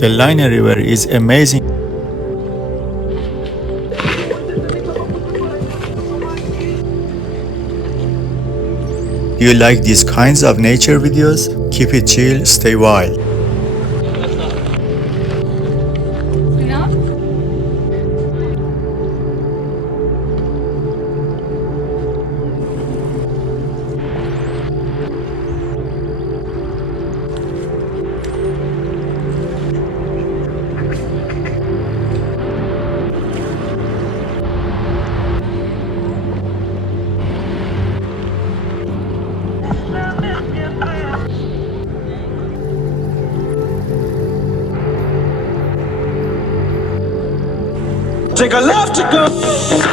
The Leine River is amazing. Do you like these kinds of nature videos? Keep it chill, stay wild. Take a left to go.